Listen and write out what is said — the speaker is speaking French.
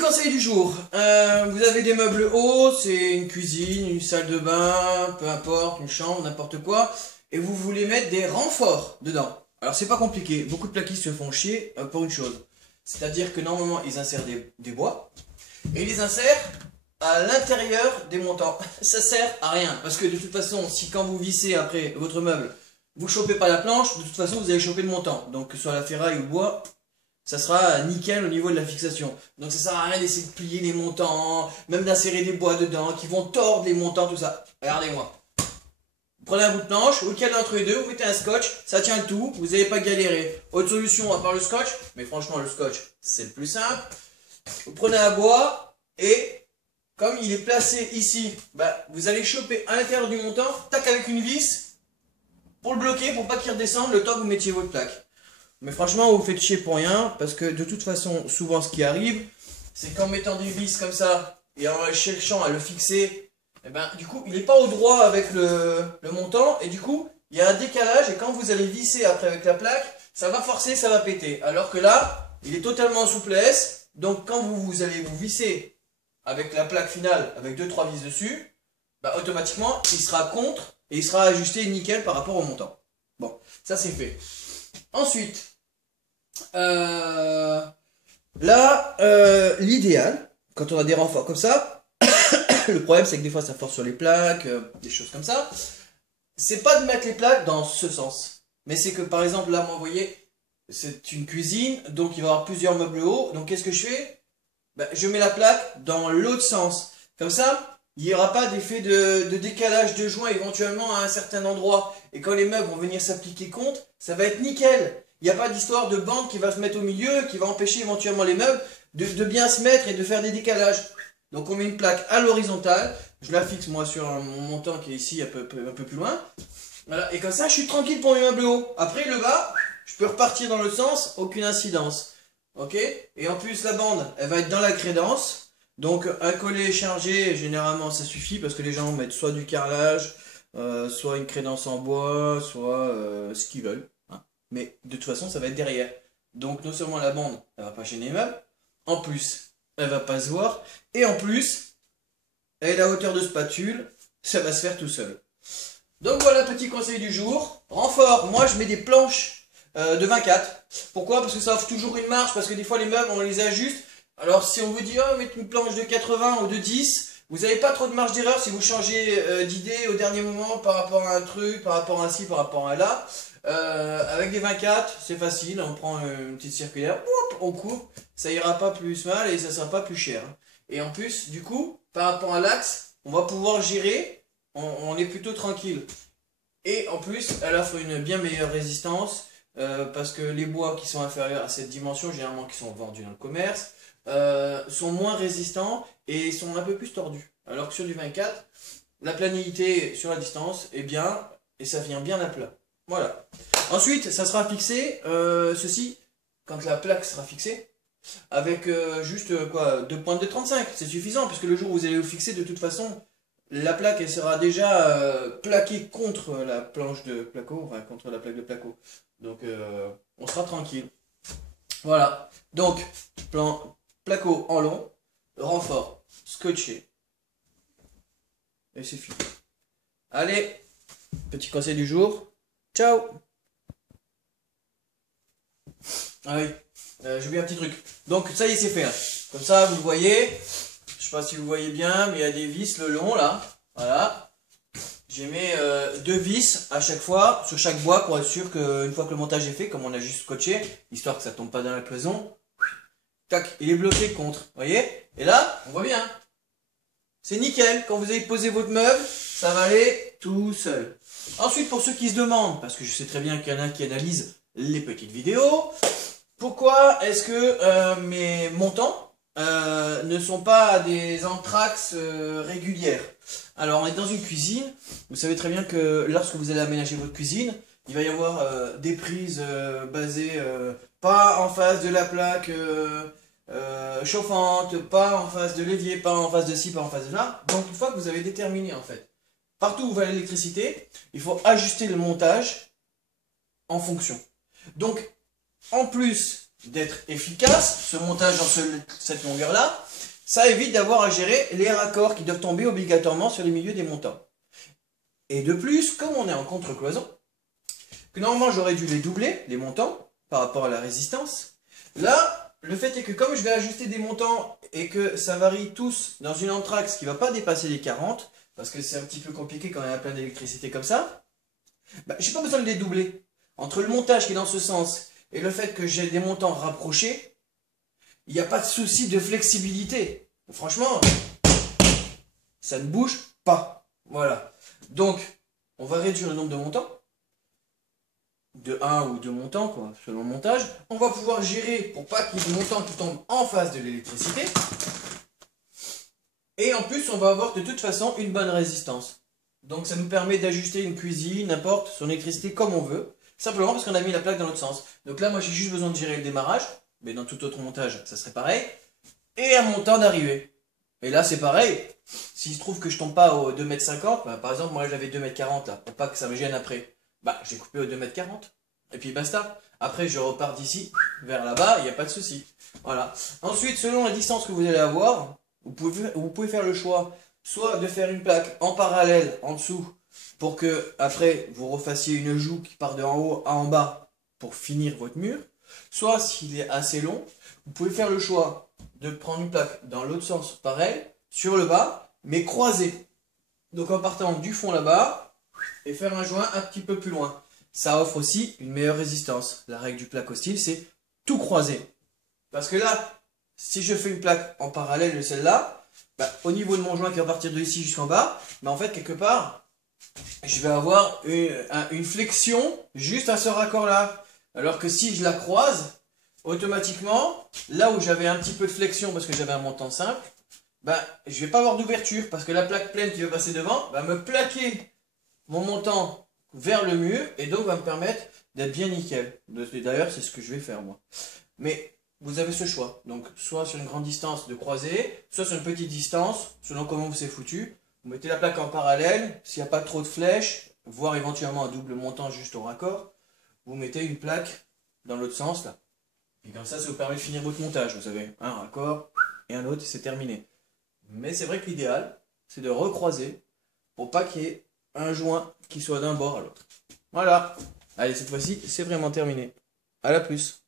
conseil du jour. Vous avez des meubles hauts, c'est une cuisine, une salle de bain, peu importe, une chambre, n'importe quoi. Et vous voulez mettre des renforts dedans. Alors c'est pas compliqué, beaucoup de plaquistes se font chier pour une chose. C'est-à-dire que normalement ils insèrent des bois. Et ils les insèrent à l'intérieur des montants. Ça sert à rien. Parce que de toute façon, si quand vous vissez après votre meuble, vous chopez pas la planche, de toute façon vous allez choper le montant. Donc que ce soit la ferraille ou le bois, ça sera nickel au niveau de la fixation. Donc ça sert à rien d'essayer de plier les montants, même d'insérer des bois dedans, qui vont tordre les montants, tout ça. Regardez-moi. Vous prenez un bout de planche, vous le calez entre les deux, vous mettez un scotch, ça tient le tout, vous n'allez pas galérer. Autre solution à part le scotch, mais franchement le scotch c'est le plus simple. Vous prenez un bois et comme il est placé ici, vous allez choper à l'intérieur du montant, tac avec une vis, pour le bloquer, pour pas qu'il redescende le temps que vous mettiez votre plaque. Mais franchement, vous faites chier pour rien, parce que de toute façon, souvent ce qui arrive, c'est qu'en mettant des vis comme ça, et en cherchant à le fixer, du coup, il n'est pas au droit avec le montant, et du coup, il y a un décalage, et quand vous allez visser après avec la plaque, ça va forcer, ça va péter. Alors que là, il est totalement en souplesse, donc quand vous allez vous visser avec la plaque finale, avec 2-3 vis dessus, automatiquement, il sera contre, et il sera ajusté nickel par rapport au montant. Bon, ça c'est fait. Ensuite, l'idéal, quand on a des renforts comme ça, le problème c'est que des fois ça force sur les plaques, des choses comme ça, c'est pas de mettre les plaques dans ce sens. Mais c'est que par exemple là, moi vous voyez, c'est une cuisine, donc il va y avoir plusieurs meubles hauts, donc qu'est-ce que je fais? Je mets la plaque dans l'autre sens. Comme ça, il n'y aura pas d'effet de décalage de joint éventuellement à un certain endroit. Et quand les meubles vont venir s'appliquer contre, ça va être nickel. Il n'y a pas d'histoire de bande qui va se mettre au milieu, qui va empêcher éventuellement les meubles de bien se mettre et de faire des décalages. Donc on met une plaque à l'horizontale. Je la fixe moi sur mon montant qui est ici un peu plus loin. Voilà. Et comme ça, je suis tranquille pour mes meubles hauts. Après le bas, je peux repartir dans l'autre sens, aucune incidence. Ok? Et en plus la bande, elle va être dans la crédence. Donc un collet chargé, généralement ça suffit parce que les gens mettent soit du carrelage, soit une crédence en bois, soit ce qu'ils veulent. Hein. Mais de toute façon ça va être derrière. Donc non seulement la bande, elle va pas gêner les meubles, en plus elle va pas se voir, et en plus, elle est à hauteur de spatule, ça va se faire tout seul. Donc voilà, petit conseil du jour. Renfort, moi je mets des planches de 24. Pourquoi? Parce que ça offre toujours une marge, parce que des fois les meubles on les ajuste. Alors si on vous dit mettre une planche de 80 ou de 10, vous n'avez pas trop de marge d'erreur si vous changez d'idée au dernier moment par rapport à un truc, par rapport à un ci, par rapport à un là. Avec des 24, c'est facile, on prend une petite circulaire, on coupe, ça ira pas plus mal et ça sera pas plus cher. Et en plus, du coup, par rapport à l'axe, on va pouvoir gérer, on est plutôt tranquille. Et en plus, elle offre une bien meilleure résistance, parce que les bois qui sont inférieurs à cette dimension, généralement qui sont vendus dans le commerce, sont moins résistants et sont un peu plus tordus. Alors que sur du 24, la planité sur la distance est bien, et ça vient bien à plat. Voilà. Ensuite, ça sera fixé, ceci, quand la plaque sera fixée, avec juste quoi, 2 pointes de 35, c'est suffisant, puisque le jour où vous allez vous fixer, de toute façon, la plaque elle sera déjà plaquée contre la planche de placo, enfin contre la plaque de placo. Donc on sera tranquille. Voilà. Donc, placo en long, renfort, scotché. Et c'est fini. Allez, petit conseil du jour. Ciao. Ah oui, j'ai oublié un petit truc. Donc ça y est, c'est fait là. Comme ça, vous le voyez. Je sais pas si vous voyez bien, mais il y a des vis le long là. Voilà. J'ai mis 2 vis à chaque fois sur chaque bois pour être sûr qu'une fois que le montage est fait, comme on a juste scotché, histoire que ça tombe pas dans la cloison, tac, il est bloqué contre. Vous voyez? Et là, on voit bien. C'est nickel. Quand vous allez poser votre meuble, ça va aller tout seul. Ensuite, pour ceux qui se demandent, parce que je sais très bien qu'il y en a qui analysent les petites vidéos, pourquoi est-ce que mes montants ne sont pas des entraxes régulières? Alors, on est dans une cuisine. Vous savez très bien que lorsque vous allez aménager votre cuisine, il va y avoir des prises basées pas en face de la plaque chauffante, pas en face de l'évier, pas en face de ci, pas en face de là. Donc, une fois que vous avez déterminé en fait partout où va l'électricité, il faut ajuster le montage en fonction. Donc, en plus d'être efficace, ce montage dans cette longueur-là, ça évite d'avoir à gérer les raccords qui doivent tomber obligatoirement sur les milieux des montants. Et de plus, comme on est en contre-cloison, que normalement j'aurais dû les doubler, les montants, par rapport à la résistance, là, le fait est que comme je vais ajuster des montants et que ça varie tous dans une entraxe qui ne va pas dépasser les 40, parce que c'est un petit peu compliqué quand il y a plein d'électricité comme ça, bah, j'ai pas besoin de les doubler. Entre le montage qui est dans ce sens et le fait que j'ai des montants rapprochés, il n'y a pas de souci de flexibilité. Franchement, ça ne bouge pas. Voilà. Donc, on va réduire le nombre de montants. De 1 ou 2 montants, quoi, selon le montage. On va pouvoir gérer pour pas qu'il y ait des montants qui tombent en face de l'électricité. Et en plus, on va avoir de toute façon une bonne résistance. Donc ça nous permet d'ajuster une cuisine, n'importe, son électricité comme on veut. Simplement parce qu'on a mis la plaque dans l'autre sens. Donc là, moi j'ai juste besoin de gérer le démarrage. Mais dans tout autre montage, ça serait pareil. Et à mon temps d'arrivée. Et là, c'est pareil. S'il se trouve que je tombe pas au 2,50 m, bah, par exemple, moi j'avais 2,40 m là, pour pas que ça me gêne après. Bah, j'ai coupé au 2,40 m. Et puis basta. Après, je repars d'ici vers là-bas, il n'y a pas de souci. Voilà. Ensuite, selon la distance que vous allez avoir, vous pouvez faire le choix soit de faire une plaque en parallèle en dessous pour que après vous refassiez une joue qui part de en haut à en bas pour finir votre mur. Soit s'il est assez long, vous pouvez faire le choix de prendre une plaque dans l'autre sens pareil, sur le bas, mais croisée. Donc en partant du fond là-bas et faire un joint un petit peu plus loin. Ça offre aussi une meilleure résistance. La règle du plaque hostile, c'est tout croiser. Parce que là, si je fais une plaque en parallèle de celle-là, bah, au niveau de mon joint qui va partir de ici jusqu'en bas, bah, en fait, quelque part, je vais avoir une flexion juste à ce raccord-là. Alors que si je la croise, automatiquement, là où j'avais un petit peu de flexion parce que j'avais un montant simple, bah, je vais pas avoir d'ouverture parce que la plaque pleine qui va passer devant va me plaquer mon montant vers le mur et donc va me permettre d'être bien nickel. D'ailleurs, c'est ce que je vais faire moi. Mais vous avez ce choix. Donc, soit sur une grande distance de croisée, soit sur une petite distance, selon comment vous c'est foutu. Vous mettez la plaque en parallèle, s'il n'y a pas trop de flèches, voire éventuellement un double montant juste au raccord, vous mettez une plaque dans l'autre sens là. Et comme ça vous permet de finir votre montage. Vous avez un raccord et un autre, c'est terminé. Mais c'est vrai que l'idéal, c'est de recroiser pour pas qu'il y ait un joint qui soit d'un bord à l'autre. Voilà. Allez, cette fois-ci, c'est vraiment terminé. À la plus.